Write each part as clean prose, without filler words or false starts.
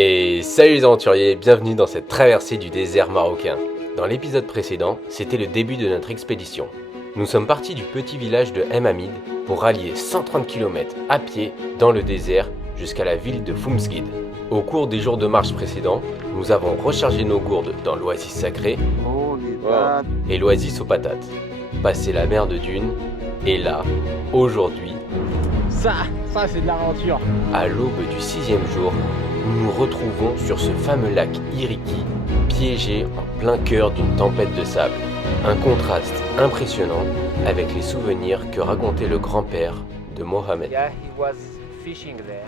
Et salut les aventuriers, bienvenue dans cette traversée du désert marocain. Dans l'épisode précédent, c'était le début de notre expédition. Nous sommes partis du petit village de M'Hamid pour rallier 130 km à pied dans le désert jusqu'à la ville de Foumsguid. Au cours des jours de marche précédents, nous avons rechargé nos gourdes dans l'oasis sacrée et l'oasis aux patates, passé la mer de Dune, et là, aujourd'hui, ça c'est de l'aventure. À l'aube du 6e jour, nous nous retrouvons sur ce fameux lac Iriki, piégé en plein cœur d'une tempête de sable. Un contraste impressionnant avec les souvenirs que racontait le grand-père de Mohamed. Yeah, he was fishing there.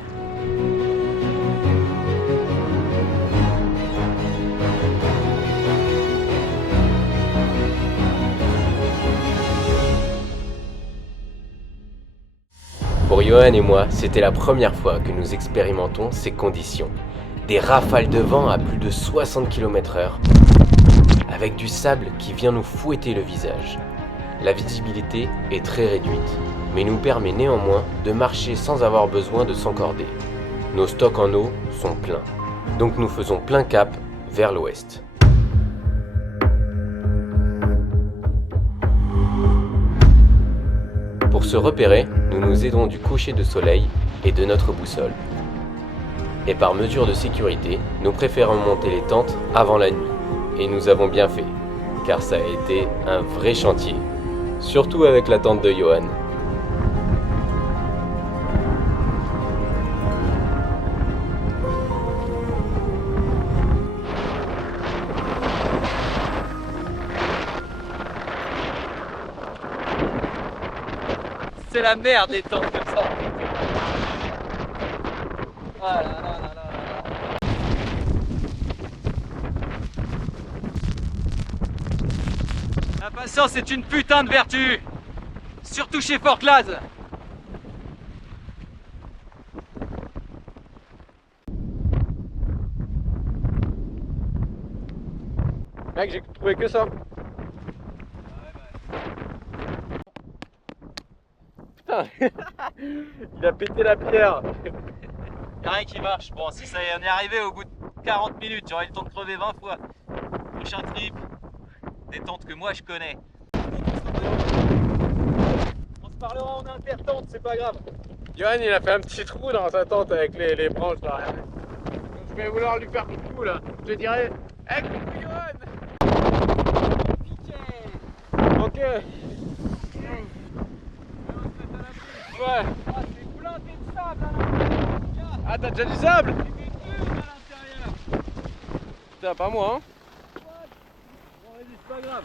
Pour Johan et moi, c'était la première fois que nous expérimentons ces conditions. Des rafales de vent à plus de 60 km/h, avec du sable qui vient nous fouetter le visage. La visibilité est très réduite, mais nous permet néanmoins de marcher sans avoir besoin de s'encorder. Nos stocks en eau sont pleins, donc nous faisons plein cap vers l'ouest. Pour se repérer, nous nous aidons du coucher de soleil et de notre boussole. Et par mesure de sécurité, nous préférons monter les tentes avant la nuit. Et nous avons bien fait, car ça a été un vrai chantier. Surtout avec la tente de Johan. C'est la merde des tentes comme ça. Ah là là là là là. La patience est une putain de vertu. Surtout chez Fort Laz. Mec, j'ai trouvé que ça. Putain, il a pété la pierre. Y'a rien qui marche. Bon, si ça y est, on est arrivé au bout de 40 minutes, j'aurai le temps de crever 20 fois. Prochain trip, des tentes que moi je connais. On se parlera en intertente, c'est pas grave. Johan, il a fait un petit trou dans sa tente avec les branches là. Donc, je vais vouloir lui faire coucou là. Je dirais, hey, coucou Johan. Ok. Ouais. Ah, c'est planté de sable à l'intérieur. Ah, t'as déjà du sable? C'est des bulles à l'intérieur. Putain, pas moi hein. Bon, vas-y, c'est pas grave.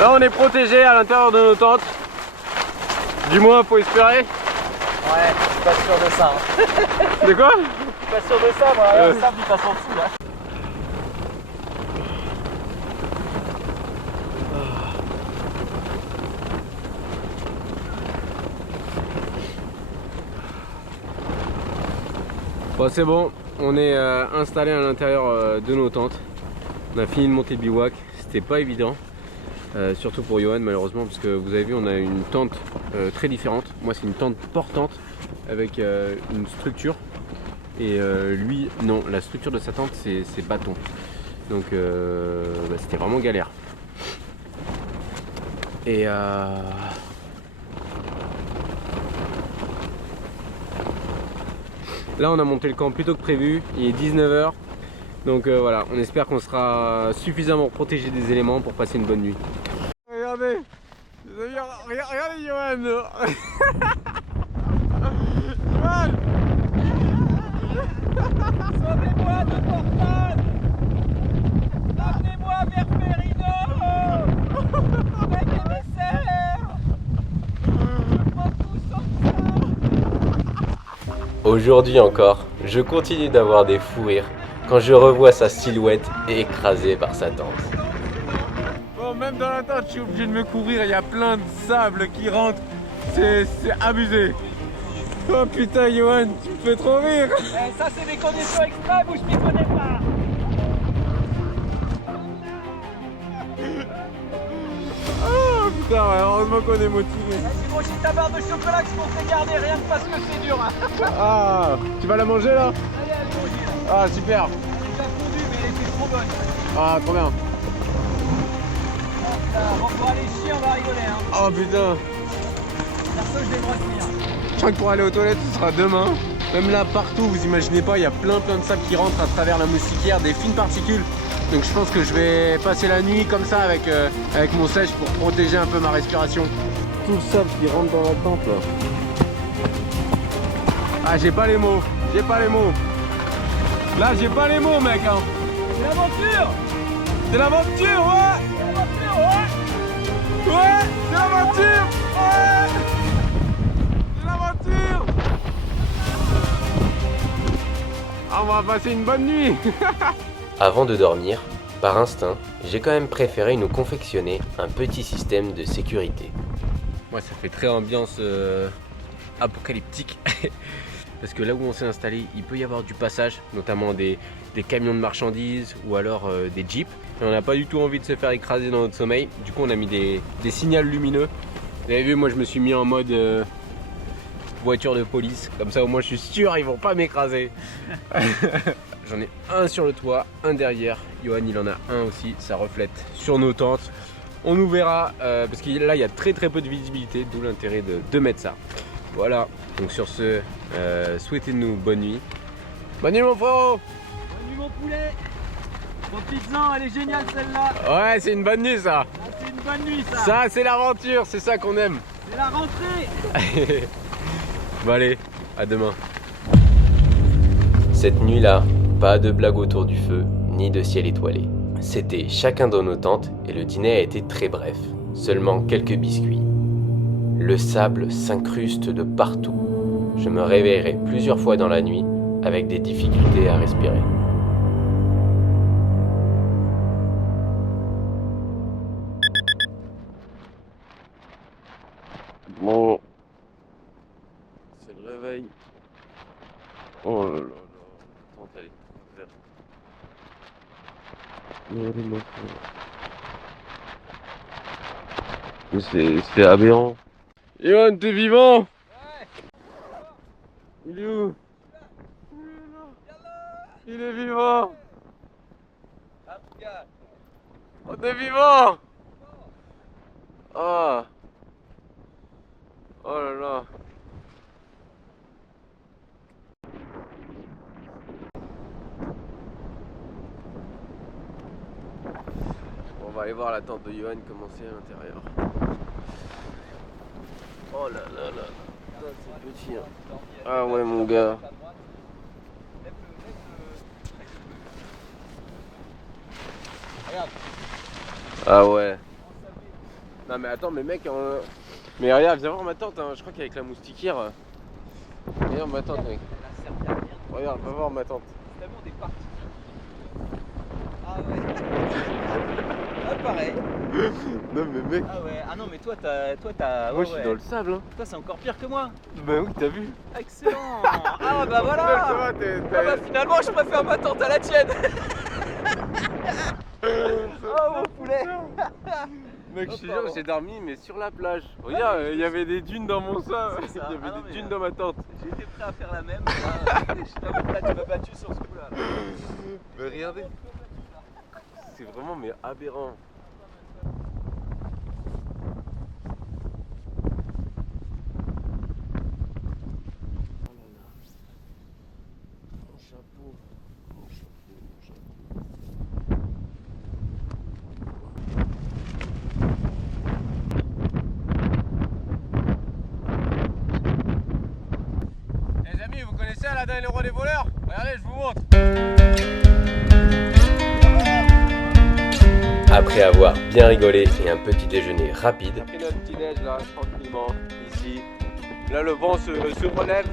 Là, on est protégé à l'intérieur de nos tentes. Du moins, faut espérer. Ouais, je suis pas sûr de ça. Hein. De quoi? Je suis pas sûr de ça, moi. Le sable il passe en dessous là. Bon, c'est bon, on est installé à l'intérieur de nos tentes. On a fini de monter le bivouac, c'était pas évident. Surtout pour Johan malheureusement, parce que vous avez vu, on a une tente très différente. Moi c'est une tente portante avec une structure. Et lui, non, la structure de sa tente c'est bâton. Donc c'était vraiment galère. Et là on a monté le camp plus tôt que prévu, il est 19 h. Donc voilà, on espère qu'on sera suffisamment protégé des éléments pour passer une bonne nuit. Regardez, regardez Johan. Johan. Sauvez-moi de Fortane. Amenez-moi vers Périno. Avec l'émissaire. Je prends tout sans ça. Aujourd'hui encore, je continue d'avoir des fous rires quand je revois sa silhouette écrasée par sa tente. Bon, même dans la tente, je suis obligé de me couvrir, il y a plein de sable qui rentre, c'est abusé. Oh putain, Johan, tu me fais trop rire. Eh, ça, c'est des conditions extrêmes où je m'y connais pas. Oh putain, ouais, heureusement qu'on est motivé. Dis-moi aussi ta barre de chocolat que je comptais garder rien que parce que c'est dur. Hein. Ah, tu vas la manger là? Allez, allez, Ah, super. elle est déjà fondue, mais elle était trop bonne. Ah, trop bien. Bon, pour aller chier, on va rigoler. Hein. Oh putain. Perso, je vais me retenir. Je crois que pour aller aux toilettes, ce sera demain. Même là, partout, vous imaginez pas, il y a plein de sable qui rentre à travers la moustiquaire, des fines particules. Donc je pense que je vais passer la nuit comme ça avec mon sèche pour protéger un peu ma respiration. Tout le sable qui rentre dans la tente là. Ah, j'ai pas les mots. J'ai pas les mots. Là, j'ai pas les mots, mec. Hein. C'est l'aventure. C'est l'aventure, ouais. C'est l'aventure, ouais. Ouais, c'est l'aventure. Ouais. C'est l'aventure. Ah, on va passer une bonne nuit. Avant de dormir, par instinct, j'ai quand même préféré nous confectionner un petit système de sécurité. Moi, ça fait très ambiance apocalyptique. Parce que là où on s'est installé, il peut y avoir du passage, notamment des camions de marchandises ou alors des jeeps. Et on n'a pas du tout envie de se faire écraser dans notre sommeil. Du coup, on a mis des signaux lumineux. Vous avez vu, moi je me suis mis en mode voiture de police. Comme ça, au moins, je suis sûr, ils vont pas m'écraser. J'en ai un sur le toit, un derrière. Johan, il en a un aussi. Ça reflète sur nos tentes. On nous verra parce que là, il y a très peu de visibilité, d'où l'intérêt de mettre ça. Voilà, donc sur ce, souhaitez-nous bonne nuit. Bonne nuit mon frérot. Bonne nuit mon poulet. Profites-en, elle est géniale celle-là. Ouais, c'est une bonne nuit ça. Ah, c'est une bonne nuit ça. Ça, c'est l'aventure, c'est ça qu'on aime. C'est la rentrée. Bon allez, à demain. Cette nuit-là, pas de blague autour du feu, ni de ciel étoilé. C'était chacun dans nos tentes et le dîner a été très bref. Seulement quelques biscuits. Le sable s'incruste de partout. Je me réveillerai plusieurs fois dans la nuit avec des difficultés à respirer. Bon, c'est le réveil. Oh là là là, la tente elle est ouverte. C'est aberrant. Johan, t'es vivant? Ouais. Il est où? Il est vivant. Ah, regarde. Oh, t'es vivant. Ah. Oh là là. On va aller voir la tente de Johan commencer à l'intérieur. Oh là là là. C'est petit hein. Ah ouais mon gars. Regarde. Ah ouais. Non mais attends mais mec mais regarde viens voir ma tente hein. Je crois qu'avec la moustiquaire. Regarde ma tente mec. Regarde va voir ma tente. C'est vraiment des parties. Ah ouais. Ah pareil. Non mais mec. Ah ouais. Ah non mais toi t'as. Moi Ouais, je suis ouais. dans le sable hein. Toi c'est encore pire que moi. Bah oui t'as vu. Excellent. Ah bah Ça voilà. va, Ah bah finalement je préfère ma tente à la tienne. Oh mon poulet. Mec, je Oh, te jure, pardon. j'ai dormi mais sur la plage. Regarde, il y avait des dunes dans mon sein. C'est ça. Il y avait Ah non, des mais dunes dans ma tente. J'étais prêt à faire la même. Je t'avoue que là tu m'as battu sur ce coup-là. Mais regardez, c'est vraiment mais aberrant. Mon chapeau. Les amis, vous connaissez Aladdin et le roi des voleurs? Regardez, je vous montre. Après avoir bien rigolé et un petit déjeuner rapide, On a pris notre petit neige là, tranquillement, ici. Là, le vent se relève.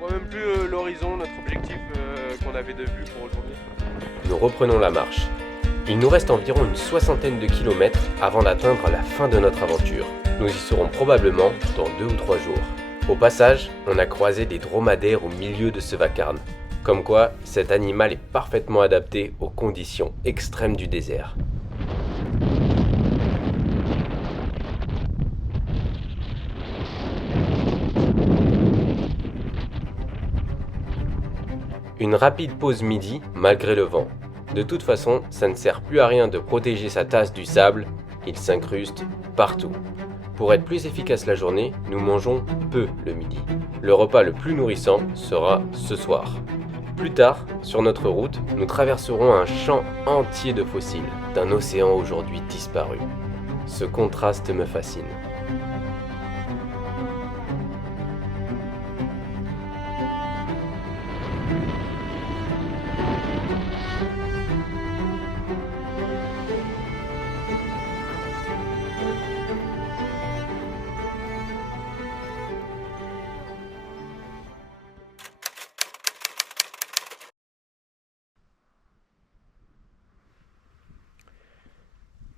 On voit même plus l'horizon, notre objectif qu'on avait de vue pour aujourd'hui. nous reprenons la marche. Il nous reste environ une soixantaine de kilomètres avant d'atteindre la fin de notre aventure. Nous y serons probablement dans 2 ou 3 jours. Au passage, on a croisé des dromadaires au milieu de ce vacarme. Comme quoi, cet animal est parfaitement adapté aux conditions extrêmes du désert. Une rapide pause midi malgré le vent. De toute façon, ça ne sert plus à rien de protéger sa tasse du sable, il s'incruste partout. Pour être plus efficace la journée, nous mangeons peu le midi. Le repas le plus nourrissant sera ce soir. Plus tard, sur notre route, nous traverserons un champ entier de fossiles, d'un océan aujourd'hui disparu. Ce contraste me fascine.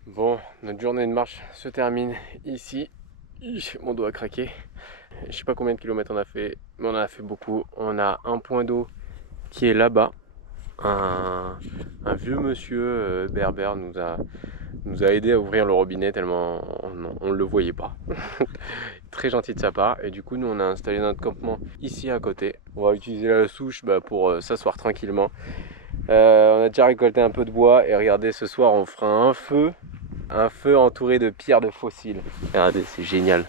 Bon, notre journée de marche se termine ici. Mon dos a craqué. Je sais pas combien de kilomètres on a fait, mais on en a fait beaucoup. On a un point d'eau qui est là-bas. Un vieux monsieur berbère nous a aidé à ouvrir le robinet tellement on ne le voyait pas. Très gentil de sa part. Et du coup, nous on a installé notre campement ici à côté. On va utiliser la souche pour s'asseoir tranquillement. On a déjà récolté un peu de bois et regardez, ce soir on fera un feu entouré de pierres de fossiles. Regardez, c'est génial.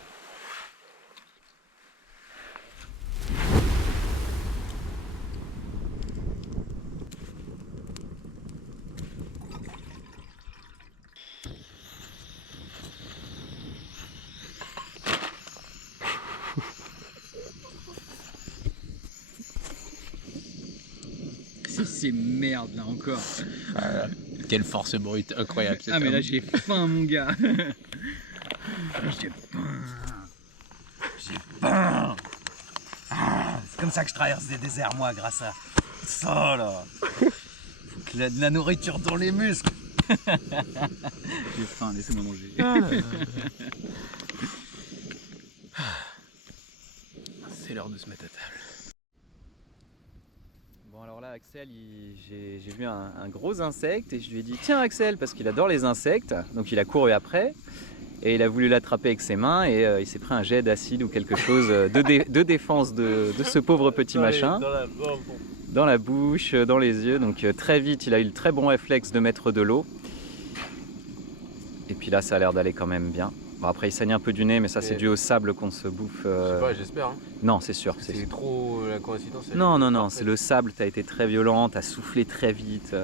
Ces merdes là encore. Quelle force brute, incroyable. Ah mais là j'ai faim mon gars. J'ai faim. J'ai faim. C'est comme ça que je traverse des déserts moi, grâce à ça là. Faut qu'il y ait de la nourriture dans les muscles. J'ai faim, laissez-moi manger. C'est l'heure de se mettre à table. Bon alors là Axel, j'ai vu un gros insecte et je lui ai dit tiens Axel, parce qu'il adore les insectes, donc il a couru après et il a voulu l'attraper avec ses mains et il s'est pris un jet d'acide ou quelque chose de défense de ce pauvre petit machin. Dans la bouche, dans les yeux, donc très vite il a eu le très bon réflexe de mettre de l'eau. Et puis là ça a l'air d'aller quand même bien. Bon, après il saigne un peu du nez mais ça c'est dû au sable qu'on se bouffe. Je sais pas, j'espère. Hein. Non c'est sûr. C'est trop la coïncidence. Non, c'est le sable, t'as été très violent, t'as soufflé très vite.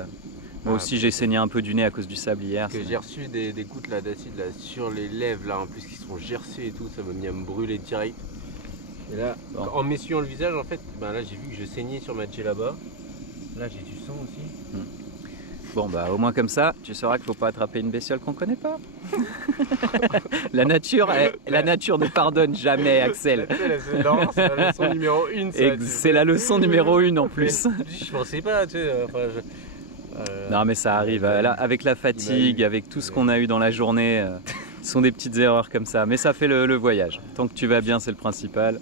Moi aussi j'ai saigné un peu du nez à cause du sable hier. Que j'ai reçu des gouttes d'acide là, sur les lèvres là, en plus qui sont gercées et tout, ça m'a mis à me brûler direct. Et là, bon. En m'essuyant le visage en fait, là j'ai vu que je saignais sur ma djellaba. Là j'ai du sang aussi. Bon bah au moins comme ça, tu sauras qu'il faut pas attraper une bestiole qu'on connaît pas. La nature ne pardonne jamais, Axel. C'est la leçon numéro 1. C'est la leçon numéro 1 en plus. Je pensais pas, tu sais. Non mais ça arrive, là, avec la fatigue, avec tout ce qu'on a eu dans la journée, ce sont des petites erreurs comme ça. Mais ça fait le voyage. Tant que tu vas bien, c'est le principal.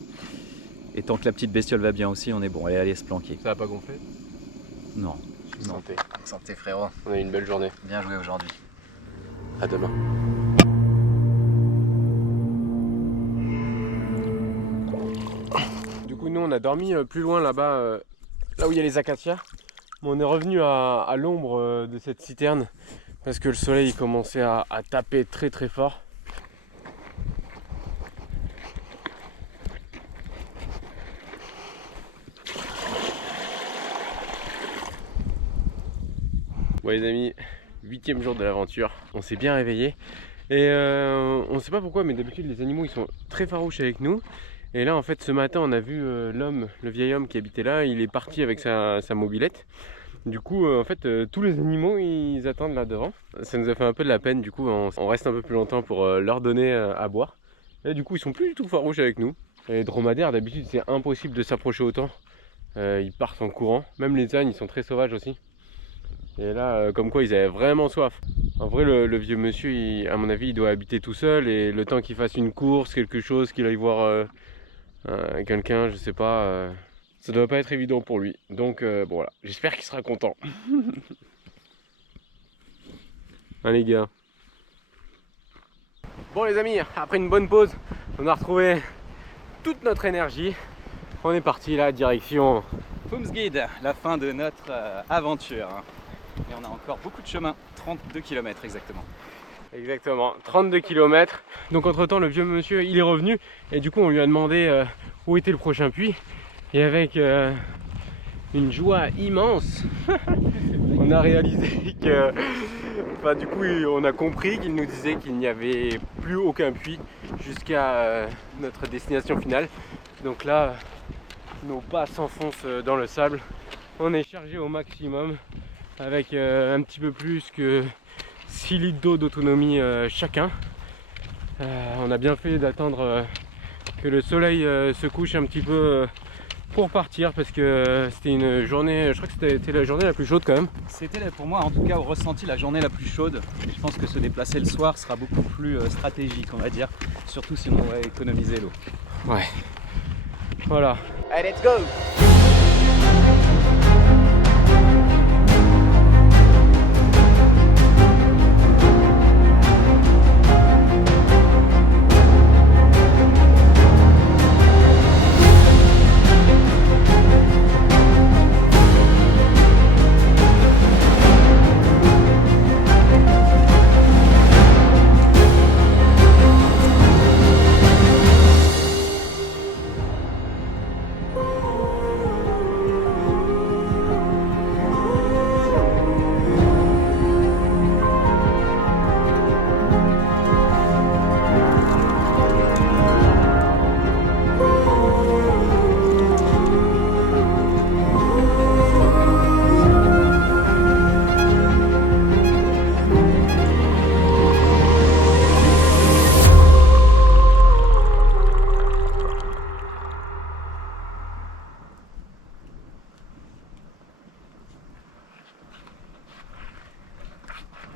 Et tant que la petite bestiole va bien aussi, on est bon. Allez se planquer. Ça va pas gonfler? Non. Santé. Santé frérot. On a eu une belle journée. Bien joué aujourd'hui. À demain. Du coup, nous on a dormi plus loin là-bas, là où il y a les acacias. Mais on est revenu à l'ombre de cette citerne parce que le soleil commençait à taper très très fort. Bon les amis, 8e jour de l'aventure, on s'est bien réveillé et on ne sait pas pourquoi mais d'habitude les animaux ils sont très farouches avec nous et là en fait ce matin on a vu l'homme, le vieil homme qui habitait là, il est parti avec sa mobilette. Du coup en fait tous les animaux ils attendent là devant, ça nous a fait un peu de la peine, du coup on reste un peu plus longtemps pour leur donner à boire et du coup ils sont plus du tout farouches avec nous. Les dromadaires d'habitude c'est impossible de s'approcher autant, ils partent en courant, même les ânes ils sont très sauvages aussi. Et là, comme quoi ils avaient vraiment soif. En vrai, le vieux monsieur, à mon avis, il doit habiter tout seul. Et le temps qu'il fasse une course, quelque chose, qu'il aille voir quelqu'un, je sais pas, ça doit pas être évident pour lui. Donc bon voilà, j'espère qu'il sera content. Hein les gars. Bon les amis, après une bonne pause, on a retrouvé toute notre énergie. On est parti là, direction Fumsgid, la fin de notre aventure. Et on a encore beaucoup de chemin, 32 km exactement. Exactement, 32 km. Donc entre temps le vieux monsieur il est revenu et du coup on lui a demandé où était le prochain puits. Et avec une joie immense, on a réalisé que, enfin, du coup on a compris qu'il nous disait qu'il n'y avait plus aucun puits jusqu'à notre destination finale. Donc là nos pas s'enfoncent dans le sable. On est chargé au maximum avec un petit peu plus que 6 litres d'eau d'autonomie chacun. On a bien fait d'attendre que le soleil se couche un petit peu pour partir parce que c'était une journée, je crois que c'était la journée la plus chaude quand même. C'était pour moi en tout cas au ressenti la journée la plus chaude. Et je pense que se déplacer le soir sera beaucoup plus stratégique on va dire, surtout si on va économiser l'eau. Ouais. Voilà. Allez, let's go!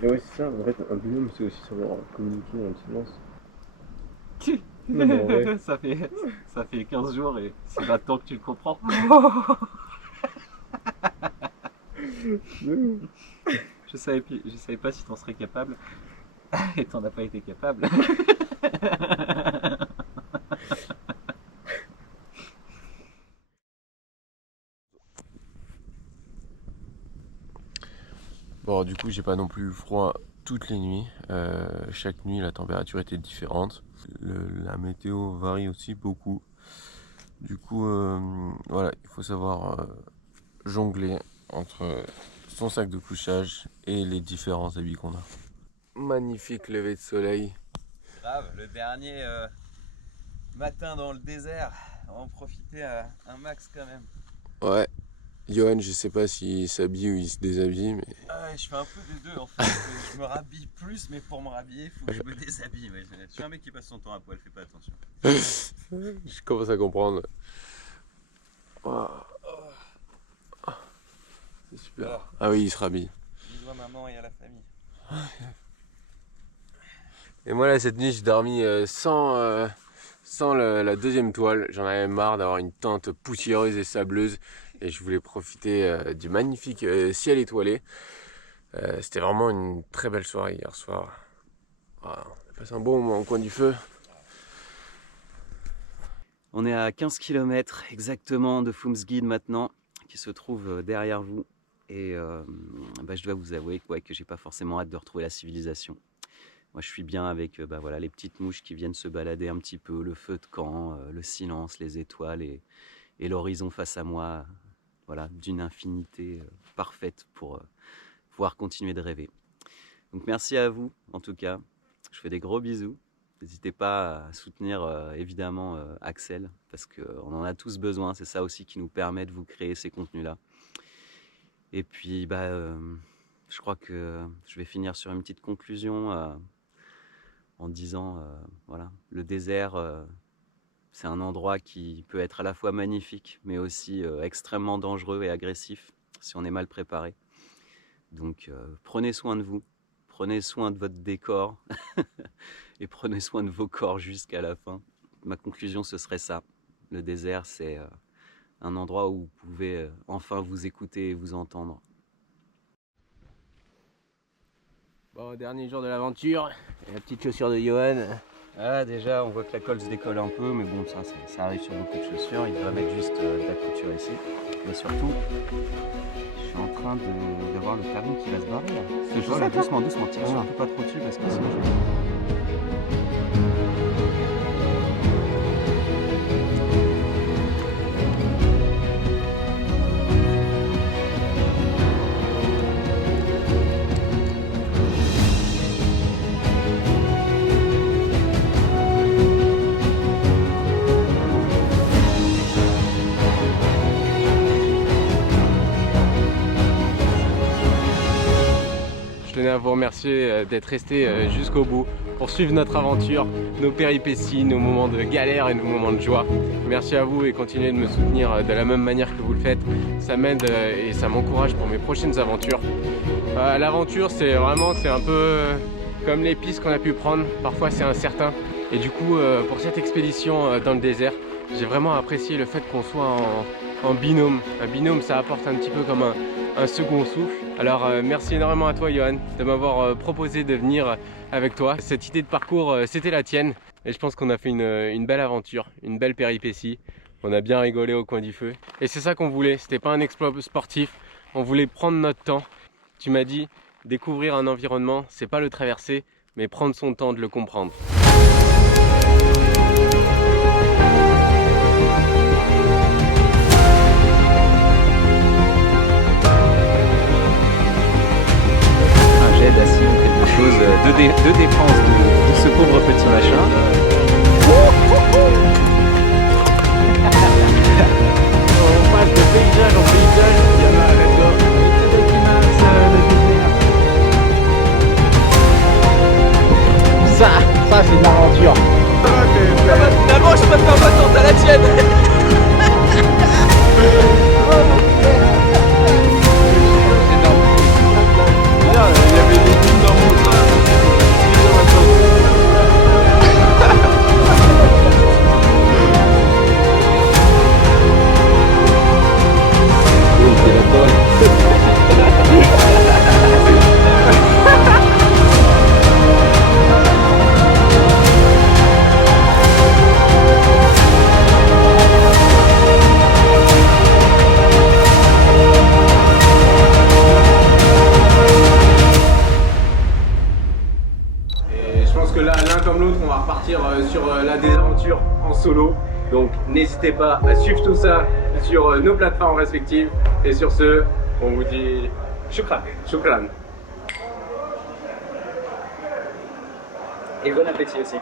Et ouais c'est ça, en fait un binôme c'est aussi savoir communiquer dans le silence. Non, mais en vrai. ça fait 15 jours et c'est maintenant que tu le comprends. Je savais pas si t'en serais capable et t'en as pas été capable. Bon, du coup, j'ai pas non plus eu froid toutes les nuits. Chaque nuit, la température était différente. La météo varie aussi beaucoup. Du coup, voilà, il faut savoir jongler entre son sac de couchage et les différents habits qu'on a. Magnifique lever de soleil. Grave, le dernier matin dans le désert, on va en profiter un max quand même. Ouais. Johan, je sais pas s'il s'habille ou il se déshabille, mais... Ah ouais, je fais un peu des deux en fait. Je me rhabille plus, mais pour me rhabiller, il faut que je me déshabille. Ouais. Je suis un mec qui passe son temps à poil, fais pas attention. Je commence à comprendre. Wow. C'est super. Alors. Ah oui, il se rhabille. Bisous à maman et à la famille. Et moi là, cette nuit, j'ai dormi sans la deuxième toile. J'en avais marre d'avoir une tente poussiéreuse et sableuse. Et je voulais profiter du magnifique ciel étoilé. C'était vraiment une très belle soirée hier soir. Voilà, on a passé un bon moment au coin du feu. On est à 15 km exactement de Fumsgid maintenant, qui se trouve derrière vous. Et je dois vous avouer que j'ai pas forcément hâte de retrouver la civilisation. Moi je suis bien avec voilà, les petites mouches qui viennent se balader un petit peu, le feu de camp, le silence, les étoiles et l'horizon face à moi. Voilà, d'une infinité parfaite pour pouvoir continuer de rêver. Donc merci à vous en tout cas, je fais des gros bisous. N'hésitez pas à soutenir évidemment Axel, parce qu'on en a tous besoin, c'est ça aussi qui nous permet de vous créer ces contenus-là. Et puis je crois que je vais finir sur une petite conclusion en disant, voilà, le désert, c'est un endroit qui peut être à la fois magnifique, mais aussi extrêmement dangereux et agressif si on est mal préparé. Donc prenez soin de vous, prenez soin de votre décor et prenez soin de vos corps jusqu'à la fin. Ma conclusion, ce serait ça. Le désert, c'est un endroit où vous pouvez enfin vous écouter et vous entendre. Bon, dernier jour de l'aventure, la petite chaussure de Johan. Ah, déjà, on voit que la colle se décolle un peu, mais bon, ça arrive sur beaucoup de chaussures. Il va mettre juste de la couture ici. Mais surtout, je suis en train de voir le permis qui va se barrer là. Voilà, doucement, doucement, tire surtout pas trop dessus parce que sinon je vais... Je tenais à vous remercier d'être resté jusqu'au bout pour suivre notre aventure, nos péripéties, nos moments de galère et nos moments de joie. Merci à vous et continuez de me soutenir de la même manière que vous le faites. Ça m'aide et ça m'encourage pour mes prochaines aventures. L'aventure, c'est un peu comme les pistes qu'on a pu prendre. Parfois, c'est incertain. Et du coup, pour cette expédition dans le désert, j'ai vraiment apprécié le fait qu'on soit en binôme. Un binôme, ça apporte un petit peu comme un second souffle. Alors merci énormément à toi Johan de m'avoir proposé de venir avec toi. Cette idée de parcours, c'était la tienne. Et je pense qu'on a fait une belle aventure, une belle péripétie. On a bien rigolé au coin du feu. Et c'est ça qu'on voulait, c'était pas un exploit sportif. On voulait prendre notre temps. Tu m'as dit, découvrir un environnement, c'est pas le traverser, mais prendre son temps de le comprendre. D'acide ou quelque chose de défense de ce pauvre petit machin. On passe de paysage en paysage, il y en a ça c'est de l'aventure. Finalement je préfère ma tente à la tienne. Il y avait des dunes dans mon train. Oui, c'est d'accord. On va repartir sur la désaventure en solo. Donc n'hésitez pas à suivre tout ça sur nos plateformes respectives. Et sur ce, on vous dit shukran. Shukran. Et bon appétit aussi.